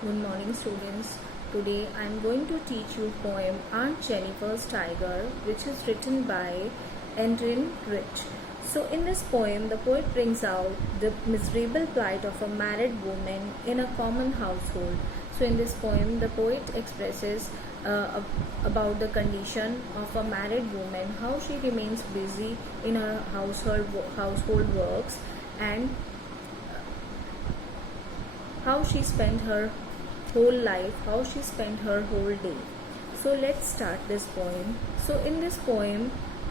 Good morning, students. Today I am going to teach you poem Aunt Jennifer's Tiger, which is written by Andrin Rich. So in this poem, the poet brings out the miserable plight of a married woman in a common household. So in this poem, the poet expresses about the condition of a married woman, how she remains busy in her household works, and how she spent her whole life, how she spent her whole day. So let's start this poem. So in this poem,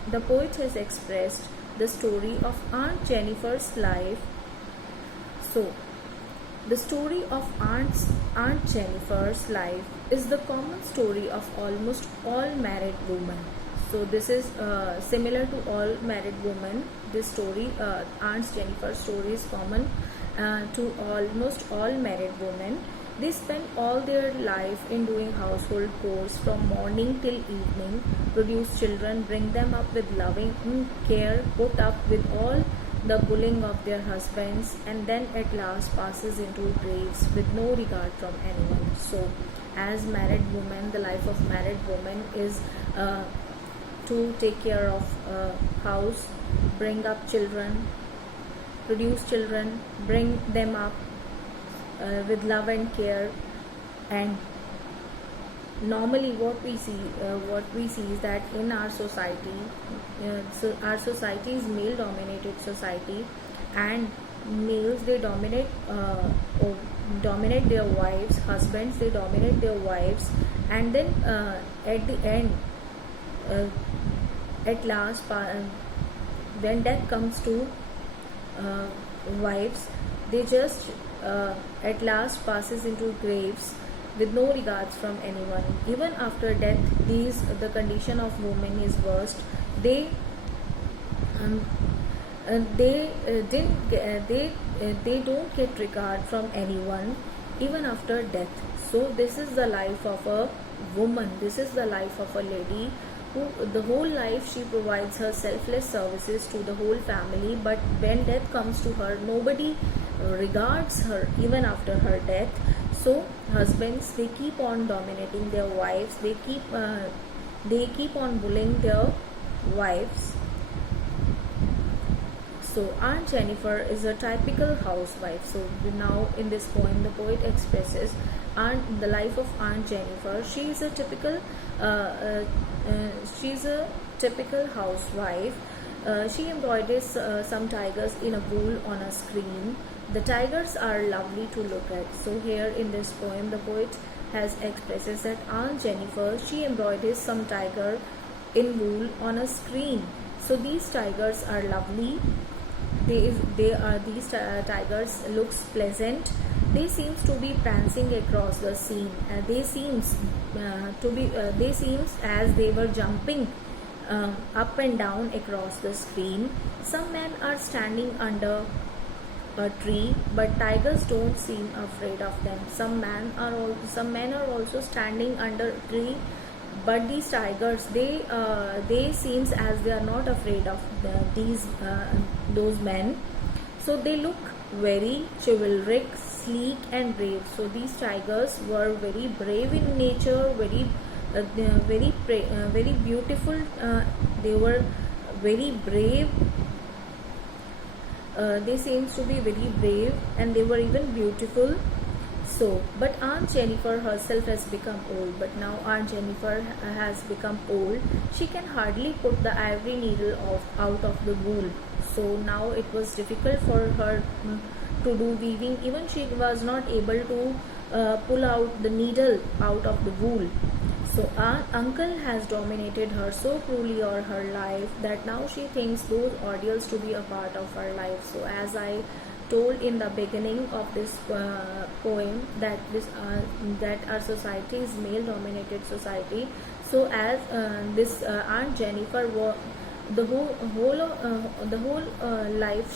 the poet has expressed the story of Aunt Jennifer's life. So the story of Aunt Jennifer's life is the common story of almost all married women. So this is similar to all married women. This story, Aunt Jennifer's story, is common to almost all married women. They spend all their life in doing household chores from morning till evening, produce children, bring them up with loving care, put up with all the bullying of their husbands, and then at last passes into graves with no regard from anyone. So as married women, the life of married woman is to take care of house, bring up children, produce children, bring them up with love and care. And normally what we see is that in our society, so our society is male dominated society, and males, they dominate their wives, husbands, they dominate their wives, and then at the end, at last, when death comes to wives, they just at last passes into graves with no regards from anyone. Even after death, the condition of women is worst. They don't get regard from anyone even after death. So this is the life of a woman. This is the life of a lady who the whole life she provides her selfless services to the whole family, but when death comes to her, nobody regards her even after her death. So husbands, they keep on dominating their wives, they keep on bullying their wives. So Aunt Jennifer is a typical housewife. So now in this poem, the poet expresses the life of Aunt Jennifer. She's a typical housewife. She embroiders some tigers in a wool on a screen. The tigers are lovely to look at. So here in this poem, the poet has expresses that Aunt Jennifer, she embroiders some tiger in wool on a screen. So these tigers are lovely. These tigers looks pleasant. They seems to be prancing across the scene. They seems as they were jumping up and down across the screen. Some men are standing under a tree, but tigers don't seem afraid of them. Some men are also standing under a tree, but these tigers, they seems as they are not afraid of those men. So they look very chivalric, sleek and brave. So these tigers were very brave in nature, very beautiful. They were very brave. They seems to be very brave, and they were even beautiful. So, but Aunt Jennifer herself has become old. But now Aunt Jennifer has become old. She can hardly put the ivory needle out of the wool. So now it was difficult for her to do weaving. Even she was not able to pull out the needle out of the wool. So our uncle has dominated her so cruelly all her life that now she thinks those ordeals to be a part of her life. So as I told in the beginning of this poem, that our society is male dominated society. So as this Aunt Jennifer the whole life,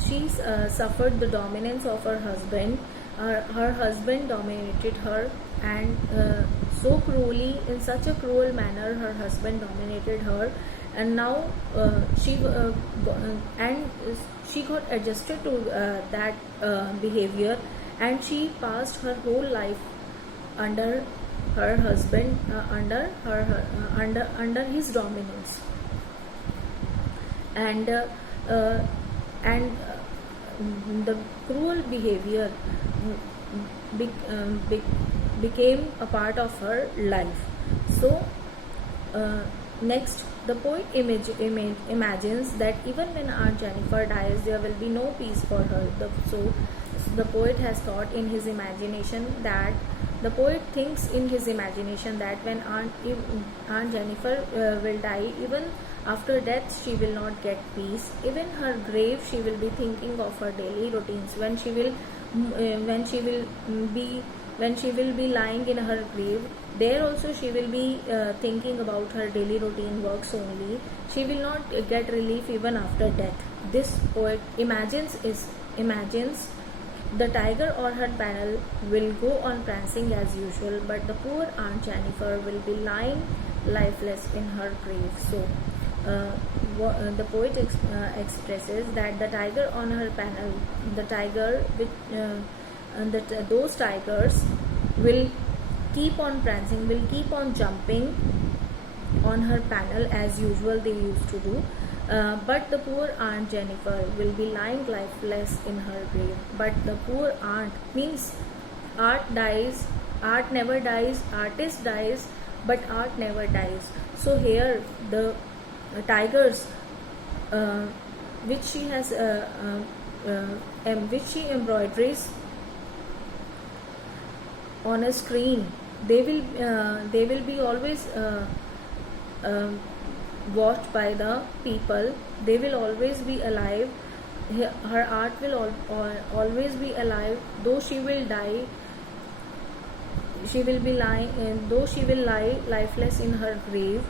she's suffered the dominance of her husband. Her husband dominated her, and so cruelly, in such a cruel manner, her husband dominated her and now she got adjusted to that behavior, and she passed her whole life under her husband, under his dominance. And and the cruel behavior be, be, became a part of her life. So next, the poet imagines that even when Aunt Jennifer dies, there will be no peace for her. So the poet has thought in his imagination that the poet thinks in his imagination that when Aunt Jennifer will die, even after death she will not get peace. Even her grave, she will be thinking of her daily routines. When she will be lying in her grave, there also she will be thinking about her daily routine works only. She will not get relief even after death. This poet imagines the tiger on her panel will go on prancing as usual, but the poor Aunt Jennifer will be lying lifeless in her grave. So the poet expresses that the tiger on her panel, the tiger with those tigers will keep on prancing, will keep on jumping on her panel as usual they used to do. But the poor Aunt Jennifer will be lying lifeless in her grave. But the poor aunt, means art dies, art never dies, artist dies, but art never dies. So here the tigers which she has which she embroideries on a screen, they will be always watched by the people. They will always be alive. Her art will always be alive, though she will die. She will be lying, though she will lie lifeless in her grave.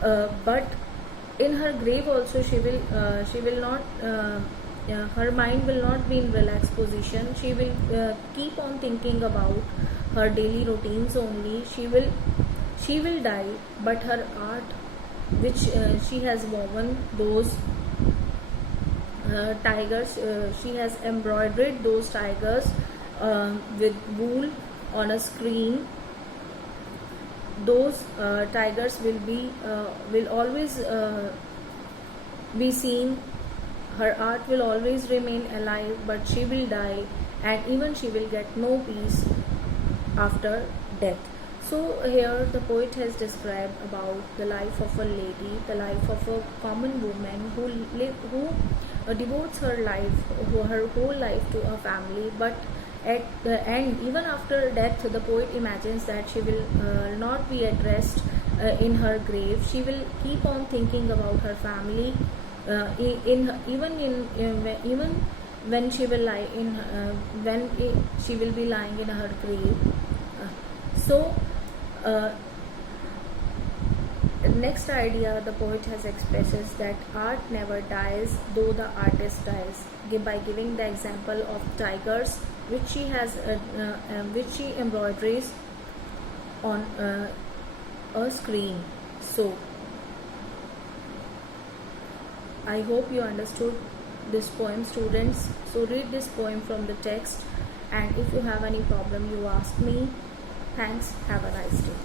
But in her grave also she will not. Her mind will not be in relaxed position. She will keep on thinking about her daily routines only. She will die, but her art, which she has woven, those tigers, she has embroidered those tigers with wool on a screen. Those tigers will always be seen. Her art will always remain alive, but she will die, and even she will get no peace after death. So here the poet has described about the life of a lady, the life of a common woman who devotes her whole life to a family, but at the end, even after death, the poet imagines that she will not be at rest in her grave. She will keep on thinking about her family, even when she will lie she will be lying in her grave. So next idea the poet has expresses that art never dies, though the artist dies, by giving the example of tigers which she embroideries on a screen. So I hope you understood this poem, students. So read this poem from the text, and if you have any problem, you ask me. Thanks. Have a nice day.